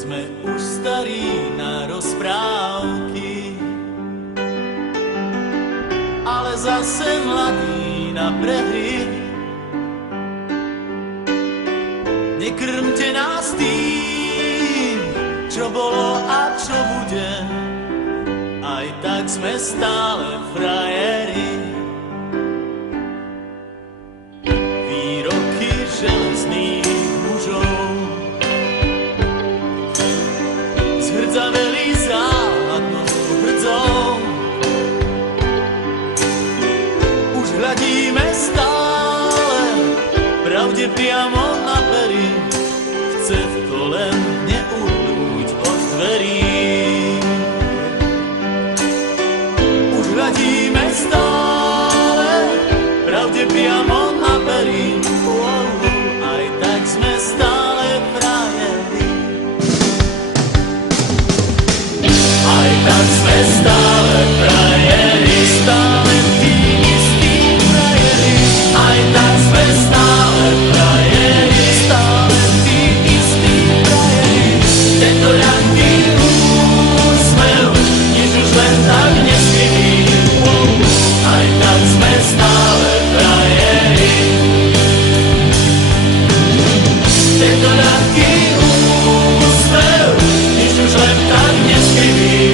Sme už starí na rozprávky, ale zase mladí na prehry. Nekrmte nás tým, čo bolo a čo bude, aj tak sme stále frajeri. Výroky železných mužov zhrdzaveli záhadnou hrdzou. Už hľadíme stále pravde priamo na pery, chce to len neuhnúť od dverí. Už hľadíme stále pravde priamo na pery, aj tak sme stále frajeri. Aj tak sme stále frajeri, stále tí istí frajeri. Aj tak sme stále frajeri, stále tí istí frajeri. Tento ľahký úsmev, nič už len tak neskryví. Aj tak sme stále frajeri. Tento ľahký úsmev, nič už len tak neskryví.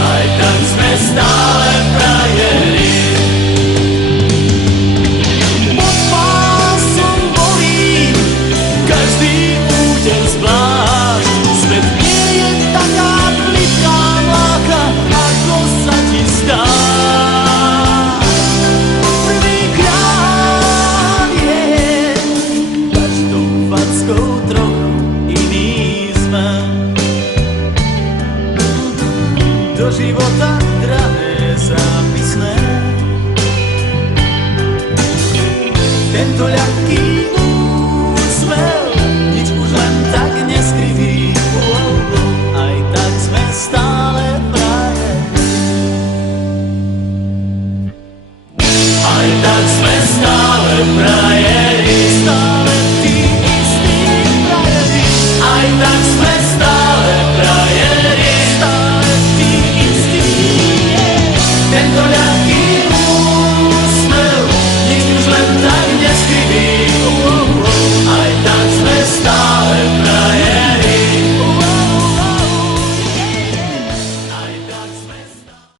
Aj tak sme stále frajeri. Pod pásom bolí každý úder zvlášť. Svet nie je taká plitká mláka, ako sa ti zdá. Prvýkrát je každou fackou trochu iný sme. Do života drahé zápisné. Tento ľahký úsmev, nič už len tak neskriví. Aj tak sme stále frajeri. Aj tak sme stále frajeri.